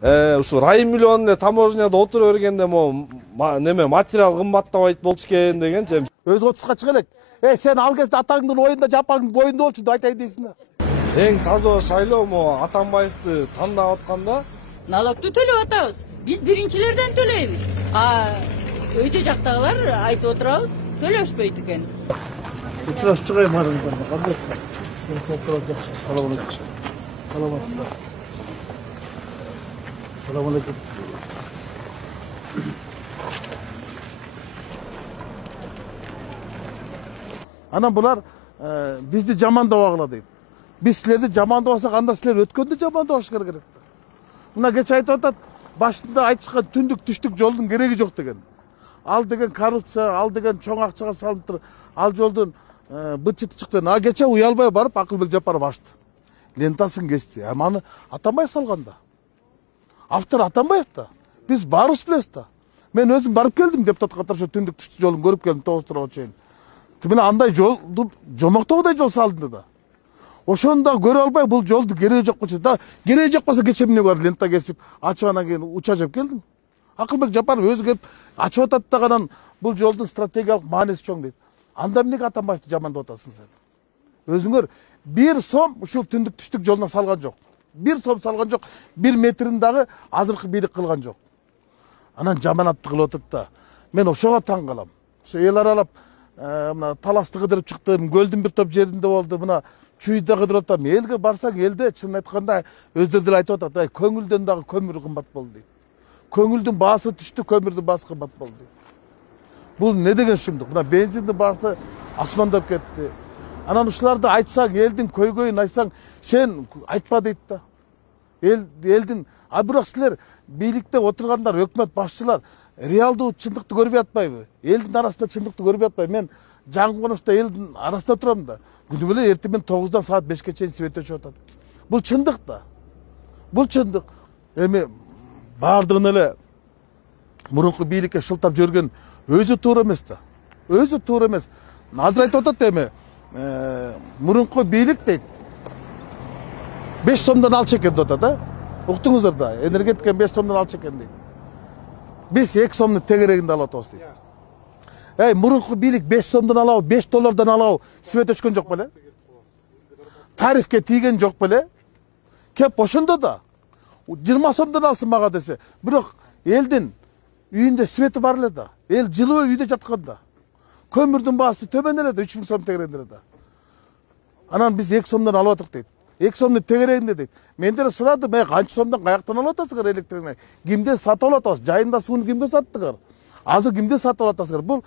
Ушул райым миллионунда таможняда отура бергенде могу неме материал кымбаттабайт болчу экен дегенчи. Өз отузга чыга элек. Сен ал кезде атаңдын оюнда жапаңдын боюнда болчу деп айтайын дейсиң да. Эң таза шайлоо могу Атамбаевди тандап атканда налогду төлөп атабыз. Биз биринчилерден төлөйбүз. Өйдө жактагылар айтып отурабыз, төлөшпөйт экен. Учурашып чыгайын мажыңдар. Кандайсыздар? Салам алейкум. Саламатсыздар. Салам алейкум. Анан булар бизди жамандабагыла дейт. Биз силерди жамандабасак, анда силер өткөндө жамандабаш керек. Мына кече айтып атат, башында айтышкан түндүк түштүк жолдун кереги жок деген. Ал деген коррупция, ал деген чоң акчага салынып тур, ал жолдун бытчыты чыкты. Кече уялбай барып Акылбек Жапаров ачты. Лентасын кести. Аны Атамбаев салганда. Автор Атамбаев да. Биз баарыбыз билебиз да. Мен өзүм барып келдим, депутат катары түндүк түштүк жолун көрүп келдим, Тоостурга чейин. Тимene андай жолду жомоктогудай жол салдынды да. Ошону да көрө албай бул жолду кереги жок болчу. Да кереги жок болсо кече эмне бар, лента кесип, ачып анан кийин уча жеп келдим. Акылбек Жапаров өзү келип ачып атат дагы бул жолдун стратегиялык мааниси чоң дейт. Анда эмнеге Атамбаевди жамандап атасың сен? Өзүңөр 1 сом ушул түндүк түштүк жолуна салган жок. 1 сом салган жок. 1 метрин дагы азыркы бийлик кылган жок. Анан жаманатты кылып атат да. Мен ошого таң калам. Ошо эл аралап мына таласты кыдырып чыктым, көлдүн бир топ жеринде болду. Мына чүйдө кыдырып атам. Элге барсаң, элде чын айтканда өздөрү деле айтып атат, көңүлдөн дагы көмүр кымбат болду дейт. Көңүлдүн баасы түштү, көмүрдүн баасы кымбат болду дейт. Бул не деген шумдук? Мына бензиндин баасы асмандап кетти. Анан ушуларды айтсаң, элдин көйгөйүн айтсаң, сен айтпа дейт да. Элдин, бирок силер бийликте отургандар, өкмөт башчылар реалдуу чындыкты көрбөй атпайбы? Элдин арасында чындыкты көрбөй атпайбы? Мен жаңы конушта элдин арасында турам да. Күнү эле эртең мен 9-дан саат 5ке чейин свет өчүп атат. Бул чындык да. Бул чындык. Эми бардыгын эле мурунку бийликке шылтап жүргөн өзү туура эмес да. Өзү туура эмес. Азыр айтып атат эми мурунку бийлик дейт 5 сомдон алчу экен деп атат, уктуңуздар да. Энергетиканы 5 сомдон алчу экен дейт. Биз 2 сомдун тегерегинде алып атабыз дейт. Мурунку бийлик 5 сомдон алабы, 5 доллардан алабы, свет өчкөн жок беле? Тарифке тийген жок беле? Кеп ошондо да 20 сомдон алсын мага десе, бирок элдин үйүндө свети бар эле да. Эл жылуу үйдө жатканда. Көмүрдүн баасы төмөн эле да, 3000 сом тегерегинде да. Анан биз 2 сомдон алып атык дейт. 2 сомдун тегерегинде дейт. Мен деле сурадым, канча сомдон каяктан алып атасыңар электр? Кимден сатып алып атасыз? Жайында сууну кимге саттыңар? Азыр кимден сатып алып атасыңар? Бул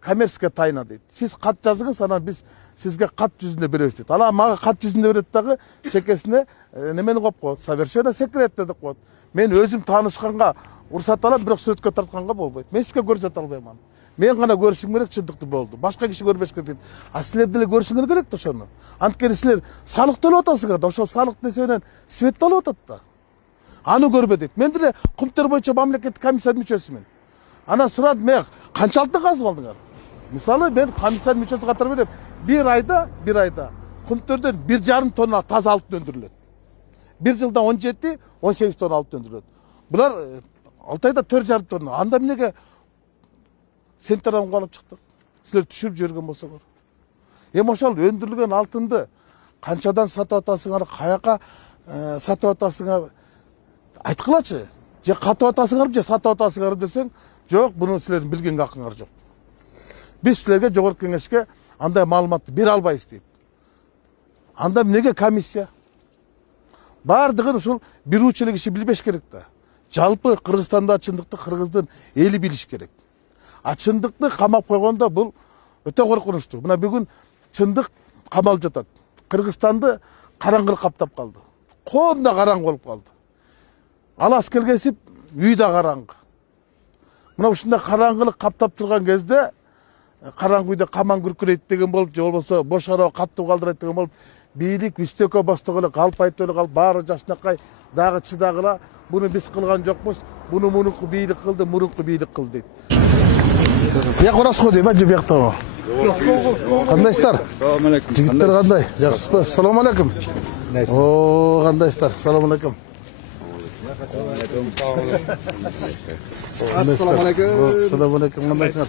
коммерческая тайна дейт. Сиз кат жазыңыз, анан биз сизге кат жүзүндө беребиз дейт. Ала мага кат жүзүндө берет дагы, чекесине немени коюп коет. Совершенно секретно деп коет. Мен өзүм таанышканга уруксат алам, бирок сүрөткө тартканга болбойт. Мен сизге көрсөтө албайм аны. Мен гана көрүшүм керек, чындыкты болду. Башка киши көрбөш керек дейт. Силер деле көрүшүңөр керек да ошону. Анткени силер салык төлөп атасыңар да, ошол салык несебенен свет алып атат да. Аны көрбө дейт. Мен деле кумтөр боюнча мамлекеттик комиссия мүчөсүмүн. Анан сурадым, мен канчалықты казып алдыңар? Мисалы, мен комиссия мүчөсү катары берем. Bir ayda kumtörдөн 1,5 tonna таза алтын өндүрүлөт. 1 жылда 17-18 tonna алтын өндүрүлөт. Булар 6 айда 4,5 tonna. Анда эмнеге сентерам калып чыктык? Силер түшүрүп жүргөн болсоңор. Ошол өндүрүлгөн алтынды канчадан сатып атасыңар, каяка сатып атасыңар? Айткылачы. Же катып атасыңар, же сатып атасыңар десең, жок, буну силердин билген акыңар жок. Биз силерге жогорку кеңешке андай маалыматты бере албайбыз дейт. Анда эмнеге комиссия? Бардыгын ушул бирүүчү эле киши билбеш керек да. Жалпы Кыргызстанда чындыкты кыргыздын эли билиш керек. Чындыкты камап койгондо бул өтө коркунучтуу. Мына бүгүн чындык камалып жатат. Кыргызстанды караңгылык каптап калды. Коомда караңгы болуп калды. Алас келгесип үй да караңгы. Мына ушундай караңгылык каптап турган кезде караңгы үйдө каман күркүрөйт деген болуп, же болбосо бош арба каттуу калдырайт деген болуп, бийлик үстөккө бостого эле калп айтып эле калып, баары жашнакай дагы чыдагыла, буну биз кылган жокпуз, буну мурунку бийлик кылды, мурунку бийлик кылды дейт. Бияк ураско дейм, же бияктабы? Кандайсыздар? Салам алейкум. Жигиттер кандай? Жакшысызбы? Салам алейкум. О, кандайсыздар? Салам алейкум. Assalamualaikum. Assalamualaikum. Qandaysiz?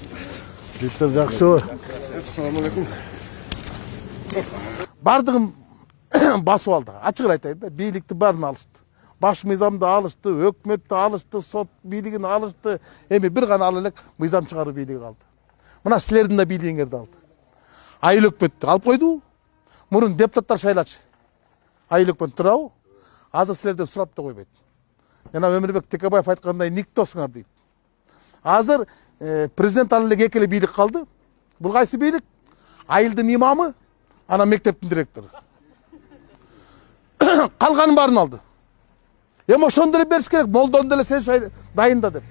Bitta жакшыбы? Assalamualaikum. Бардығын басып алды. Ачык айтайын да, бийликти барын алышты. Баш мыйзамды алышты, өкмөттү алышты, сот бийлигин алышты. Эми бир гана ала элек мыйзам чыгаруу бийлиги калды. Мына силердин да бийлигиңерди алды. Айыл өкмөттү алып койду. Мурун депутаттар шайлачы. Айыл өкмөт турабы? Азыр силерден сурап да койбойт. Жана Өмүрбек Текебаев айткандай никтосуңар дейт. Азыр президент ала элек экеле бийлик калды. Бул кайсы бийлик? Айылдын имамы, анан мектептин директору. Калганын баарын алды. Эми ошону деле бериш керек, молдону деле сен дайында деп.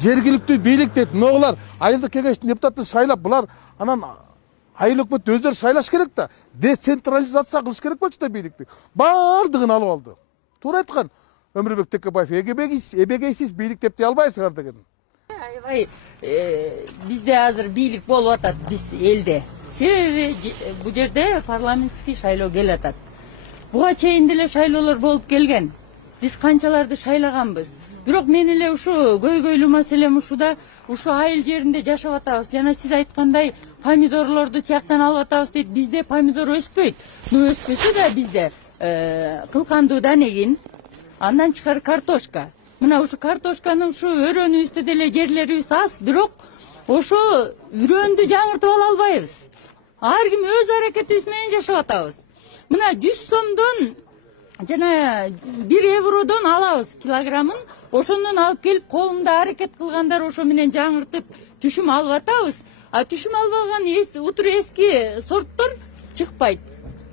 Жергиликтүү бийлик дейт, мыналар айылдык кеңештин депутатын шайлап, булар анан айыл өкмөт өздөрү шайлаш керек да, децентрализация кылыш керек болчу да бийликти. Бардыгын алып алды. Туура айткан Өмүрбек Текебаев, эбегейсиз бийлик деп дей албайсыңар деген. Аябай бизде азыр бийлик болуп атат, биз элде. Себеби бул жерде парламентский шайлоо келип атат. Буга чейин деле шайлоолор болуп келген. Биз канчаларды шайлаганбыз. Бирок мен эле ушу көйгөйлүү маселем ушуда, ушу айыл жеринде жашап атабыз. Жана сиз айткандай помидорлорду тияктан алып атабыз дейт. Бизде помидор өспөйт. Өспөсө да бизде кылкандуу данегин, андан чыкар картошка. Мына ушу картошканы ушу өрөөнүбүздө деле жерлерибиз аз, бирок ошо үрөндү жаңыртып ала албайбыз. Ар ким өз аракетибиз менен жашап атабыз. Мына 100 сомдон жана 1 евродон алабыз килограммын. Ошондон алып келип колунда аракет кылгандар ошо менен жаңыртып түшүм алып атабыз. А түшүм албаган утур эски сорттор чыкпайт.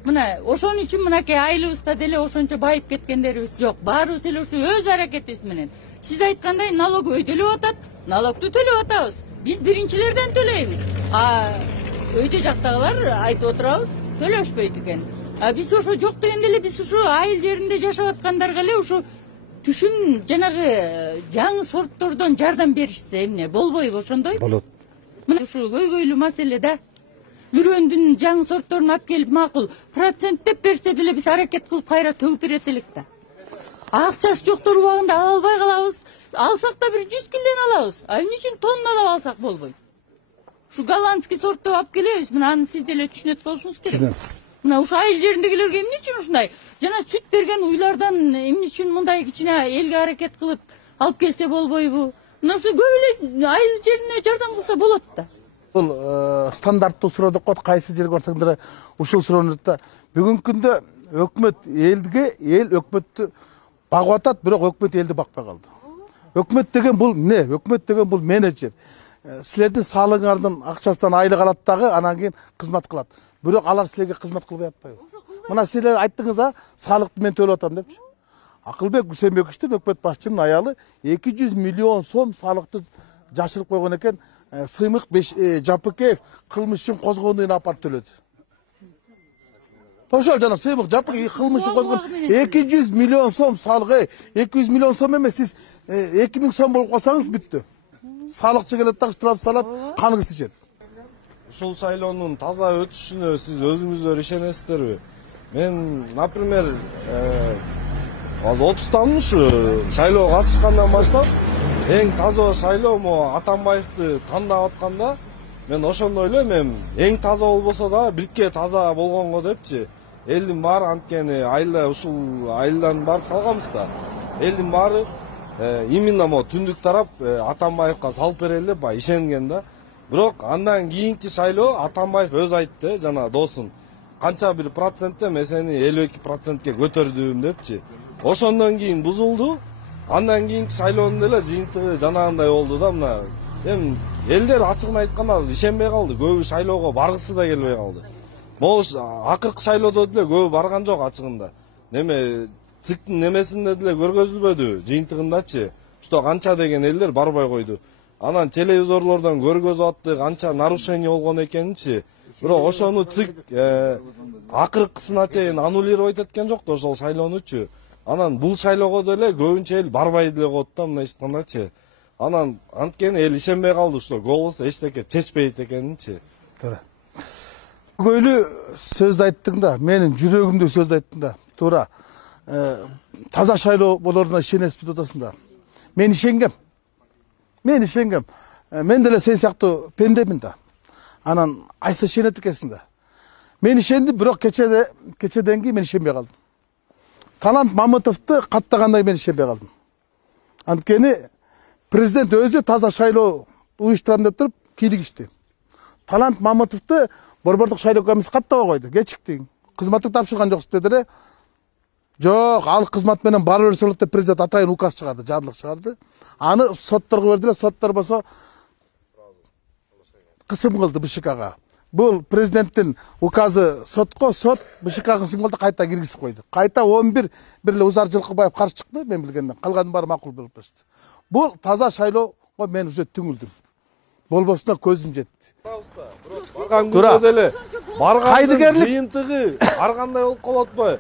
Мына ошон үчүн мынакей айылыбызда деле ошончо байып кеткендерибиз жок. Баарыбыз эле ушу өз аракетибиз менен. Сиз айткандай налог өйдөлүп атат, налогду төлөп атабыз. Биз биринчилерден төлөйбүз. А өйдө жактагылар айтып отурабыз, төлөшпөйт экен. А биз ошо жок дегенде эле биз ушу айыл жеринде жашап аткандарга эле ушу түшүм жанагы жаңы сорттордон жардам беришсе эмне болбойбу ошондой? Болот. Мына ушу көйгөйлүү маселе да. Үрөндүн жаңы сортторун алып келип макул проценттеп берсе деле биз аракет кылып кайра төгүп берет элек да. Акчасы жоктор убагында ала албай калабыз. Алсак да бир 100 килден алабыз. А эмне үчүн тонналап алсак болбойт? Ушу голландский сортто алып келебиз. Мына аны сиз деле түшүнөт болушуңуз керек. Мына ушу айыл жериндегилерге эмне үчүн ушундай? Жана сүт берген уйлардан эмне үчүн мындай кичине элге аракет кылып алып келсе болбойбу? Мына ушу көп эле айыл жерине жардам кылса болот да. Бул стандарттуу суроо деп коет, кайсы жерге барсаңдар ушул суроону да. Бүгүнкү күндө өкмөт эл өкмөттү багып атат, бирок өкмөт элди бакпай калды. Өкмөт деген бул эмне? Өкмөт деген бул менеджер. Силердин салыгыңардын акчасынан айлык алат дагы, анан кийин кызмат кылат. Бирок алар силерге кызмат кылбай атпайбы? Мына силер айттыңыз, салыкты мен төлөп атам депчи. Акылбек Гусейнбековичтин өкмөт башчынын аялы 200 миллион сом салыкты жашырып койгон экен. Сыймык Жапыкеев кылмыш үчүн козгондугун апарып төлөдү. Ошол жана Сыймык Жапыкеев кылмыш үчүн козгон 200 миллион сом салык, 200 миллион сом эмес, сиз 2000 сом болуп калсаңыз бүттү. Салыкчы келет дагы штраф салат, каныңыз ичет. Ушул шайлоонун таза өтүшүнө сиз өзүңүздөр ишенесиздерби? Мен, например, азыр 30-тан ушу шайлоого катышкандан баштап эң таза шайлоо могу Атамбаевди тандап атканда мен ошондо ойлойм, эң таза болбосо да бирке таза болгонго депчи. Элдин баары анткени айылда ушул айылдан барып салганбыз да. Элдин баары именно могу түндүк тарап Атамбаевга салып берели деп ишенген да. Бирок андан кийинки шайлоо Атамбаев өзү айтты, жана досун. Канча бир процентте мен сени 52%ке көтөрдүм депчи. Ошондон кийин бузулду. Андан кийинки шайлоонун деле жыйынтыгы жанагындай болду да. Мына эми элдер ачыгын айтканда ишенбей калды. Көбү шайлоого баргысы да келбей калды. Могу акыркы шайлоодо деле көбү барган жок ачыгында. Неме ЦИКтин немесинде деле көргөзүлбөдү, жыйынтыгындачы. Что канча деген элдер барбай койду. Анан телевизорлордон көргөзүп атты, канча нарушение болгон экенинчи. Бирок ошону ЦИК акыркысына чейин аннулировать эткен жок да ошол шайлоонучу. Анан бул шайлоого деле көбүнчө эл барбай деле коет да, мына эчтандачы. Анан анткени эл ишенбей калды, что голос эчтеке чечпейт экенинчи. Туура. Көйлүү сөз айттың да, менин жүрөгүмдө сөз айттың да. Туура. таза шайлоо болоруна ишенесизби атасында? Мен ишенгем. Мен деле сен сыяктуу пендемин да. Анан айсы ишенет экенсиң да. Мен ишендим, бирок кечеден кийин мен ишенбей калдым. Талант Мамытовду каттагандай мен ишенбей калдым. Анткени президент өзү таза шайлоо уюштурам деп туруп кийлик ичти. Талант Мамытовду борбордук шайлоо комиссиясы каттабай койду. Кечиктиң. Кызматты тапшырган жоксуз деди эле. Жок, ал кызмат менен бара берсе болот деп президент атайын указ чыгарды, жарлык чыгарды. Аны сотторго бердилер, соттор болсо кысым кылды БШКга. Бул президенттин указы сотко, сот БШКга кысым кылды, кайта киргизип койду. Кайта 11 бир эле Узар Жылкыбаев каршы чыкты, мен билгенден. Калганын баары макул болуп беришти. Бул таза шайлоого мен уже түңүлдүм. Болбосуна көзүм жетти. Барган күндө деле барган жыйынтыгы ар кандай болуп калып атпайбы?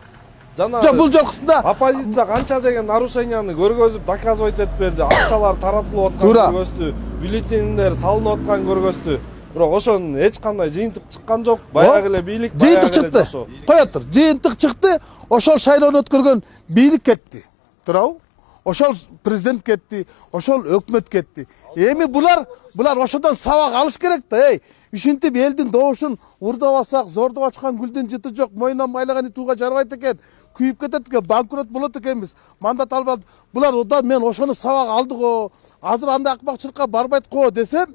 Жана бул жолкусунда оппозиция канча деген нарушенияны көргөзүп доказывать этип берди. Акчалар таратылып атканын көргөздү, бюллетендер салынып атканын көргөздү. Бирок ошонун эч кандай жыйынтык чыккан жок. Баягы эле бийлик жыйынтык чыкты. Кое тур. Жыйынтык чыкты. Ошол шайлоону өткөргөн бийлик кетти. Туурабы? Ошол президент кетти, ошол өкмөт кетти. Эми булар ошодон сабак алыш керек да. Ушинтип элдин добушун урдабасак, зордоп ачкан гүлдүн жыты жок, мойнунан майлаган итууга жарабайт экен, күйүп кетет экен, банкрот болот экенбиз. Мандат албай. Булар да мен ошону сабак алдык го. Азыр андай акмакчылыкка барбайт го десем,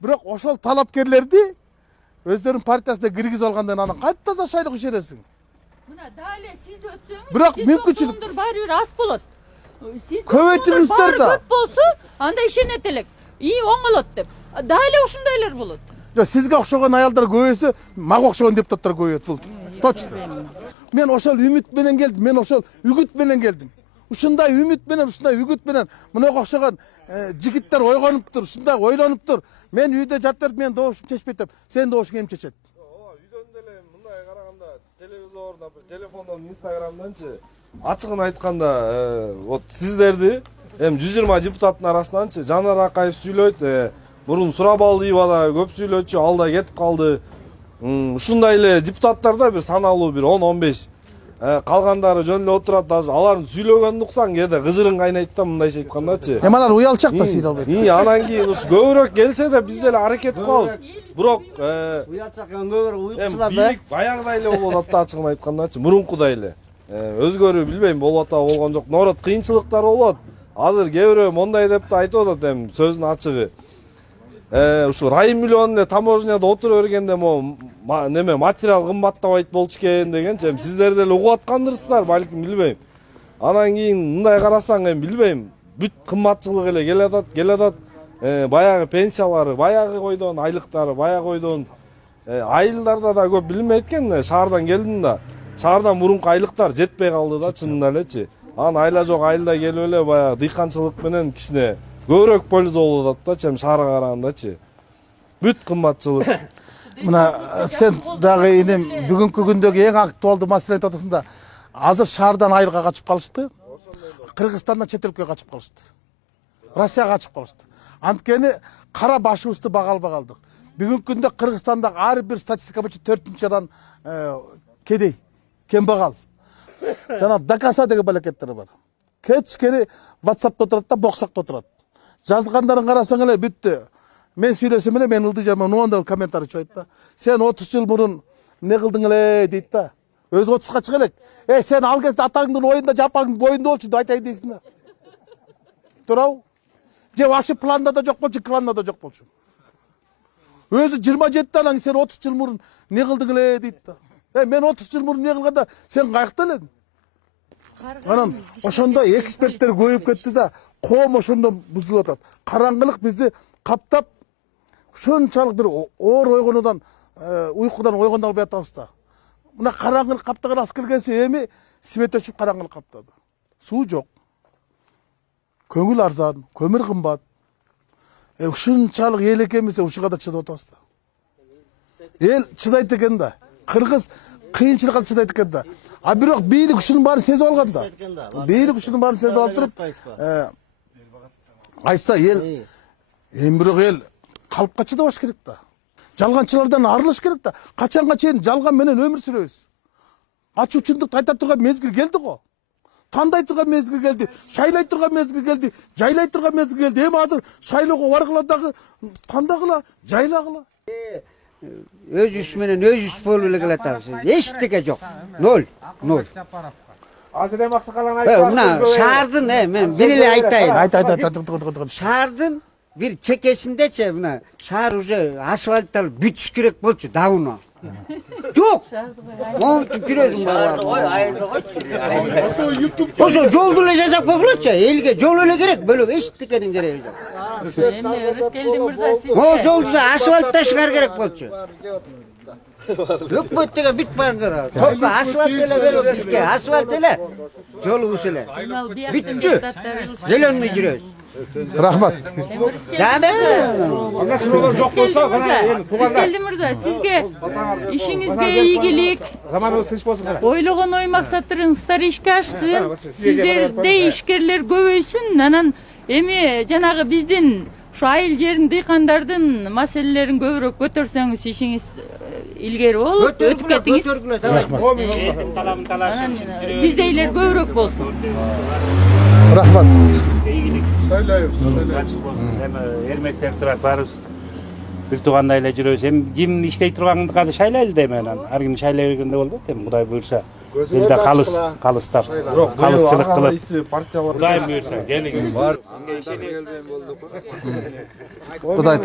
бирок ошол талапкерлерди өздөрүнүн партиясына киргизип алгандан анан кантип таза шайлоого ишенесиң? Мына дале сиз өтсөңүз, бирок мүмкүнчүлүк баары бир аз болот. Көбөйтүңүздөр да. Көп болсо, анда ишенет элек. Оңолот деп. Дале ушундайлар болот. Сизге окшогон аялдар көбөйсө, мага окшогон депутаттар көбөйөт бул. Точно. Мен ошол үмүт менен келдим, мен ошол үгүт менен келдим. Ушундай үмүт менен, ушундай үгүт менен мынага окшогон жигиттер ойгонуптур, ушундай ойлонуптур. Мен үйдө жатып, мен добушум чечпейт деп, сен добушуң ким чечет? Үйдөн деле мындай караганда, телевизордон, телефондон, инстаграмданчы ачыгын айтканда, вот сиздерди 120 депутаттын арасынанчы Жанар Акаев сүйлөйт, мурун Сурабалдиева да көп сүйлөчү, ал да кетип калды. Ушундай эле депутаттарда бир саналуу бир 10-15 калгандары жөн эле отурат. Даже алардын сүйлөгөнүн уксаң кээде кызырың кайнайт да, мындайча айткандачы. Алар уялчак да сүйлөбөйт. Анан кийин ушу көбүрөөк келсе да биз деле аракет кылабыз. Бирок уялчак көбүрөөк уюкчулар да. Бийлик баягыдай эле болуп атат да, ачыгын айткандачы, мурункудай эле. Өзгөрүү билбейм болуп атабы болгон жок. Наоборот кыйынчылыктар болот. Азыр кээ бирөө мондай деп да айтып атат, сөзүнүн ачыгы. Ушу райым миллиону таможняда отура бергенде неме материал кымбаттабайт болчу экен дегенчи, сиздер деле угуп аткандырсыздар, балким билбейм. Анан кийин мындай карасаң билбейм, бүт кымбатчылык эле келе атат. Баягы пенсиялары, баягы койдон айлыктары, баягы койдон айылдарда да көп билинбейт экен. Шаардан келдим да. Шаардан мурунку айлыктар жетпей калды да, чынында элечи. Анан айла жок айылда келип эле баягы дыйканчылык менен кичине көбүрөөк польза болуп атат да, шаарга карагандачы. Бүт кымбатчылык. Мына сен дагы инем бүгүнкү күндөгү эң актуалдуу маселе айтып атасың. Азыр шаардан айылга качып калышты. Кыргызстандан чет өлкөгө качып калышты. Россияга качып калышты. Анткени кара башыбызды бага албай калдык. Бүгүнкү күндө Кыргызстандагы ар бир статистика боюнча 4-адан кедей, кембагал. Жана Дакаса деген балекеттер бар. Кечкери WhatsApp'та отурат да, боксакта отурат. Жазгандарын карасаң эле бүттү. Мен сүйлөсөм эле мен ылдый жаман онда комментарий чыгат да. Сен 30 жыл мурун не кылдың эле дейт да. Өзү 30га чыга элек. Сен ал кезде атаңдын оюнда, жапаңдын боюнда болчу деп айтайын дейсиң да. Туурабы? Же вообще планда да жок болчу, кланда да жок болчу. Өзү 27-тан сен 30 жыл мурун не кылдың эле дейт да. Мен 30 жыл мурун не кылганда сен каякта элең? Анан ошондо эксперттер көбөйүп кетти да, коом ошондо бузулуп атат. Караңгылык бизди каптап, ушунчалык бир оор ойгонуудан, уйкудан ойгондо албай атабыз да. Мына караңгылык каптаган аз келгенси эми свет өчүп караңгылык каптады. Суу жок. Көңүл арзан, көмүр кымбат. Ушунчалык эл экенбиз, ушуга да чыдап атабыз да. Эл чыдайт экен да. Кыргыз кыйынчылыкка чыдайт экен да. А бирок бийлик ушунун баарын сезип алган да. Бийлик ушунун баарын сезип алып туруп, айтса эл, эми бирок эл калпка чыдабаш керек да. Жалганчылардан арылыш керек да. Качанга чейин жалган менен өмүр сүрөбүз? Ачуу чындыкты айта турган мезгил келди го. тандай турган мезгил келди, шайлай турган мезгил келди, жайлай турган мезгил келди. Эми азыр шайлоого баргыла дагы кандагыла, жайлагыла. Öz iş menен öz iş болуп эле келатабыз. Эчтеке жок. Ноль. Азыр эми аксакалаң айтып Мына шаардын, мен бир эле айтайын. Айт. Шаардын bir çekesindечe mına şehir уже asfalttalып бүтүш керек болчу давно. Жок. Onu tükürözüm var. Ошо жолду эле жасап койгулачы. Элге жол эле керек, бөлөк эчтекенин кереги жок. Эми Рыскелди мырза сиз О жолду да асфальт ташкар керек болчу. Өкмөттөгө бүт барыңдар. Только асфальт эле берип бизге, асфальт эле. Жолубуз эле. Бүттү. Зеленый жүрөбүз. Рахмат. Рыскелди мырза, сизге ишиңизге ийгилик, заманыбыз тынч болсун кара. ойлогон ой максаттарыңыздар ишке ашсын, сиздердей ишкерлер көбөйсүн. Анан эми жанагы биздин ушу айыл жерин дыйкандардын маселелерин көбүрөөк көтөрсөңүз ишиңиз илгери болуп өтүп кетиңиз. Анан сиздейлер көбүрөөк болсун. Рахмат. Эрмектеп турат барыбыз. Бир туугандай эле жүрөбүз. Эми ким иштей тургандыгы шайлайлы дейм мен. Ар ким шайлай бергенде болбойт эми Кудай буйрса. Элде калыстап, калысчылык кылып. Партиялар Кудай буйрса келиңиз. Кудай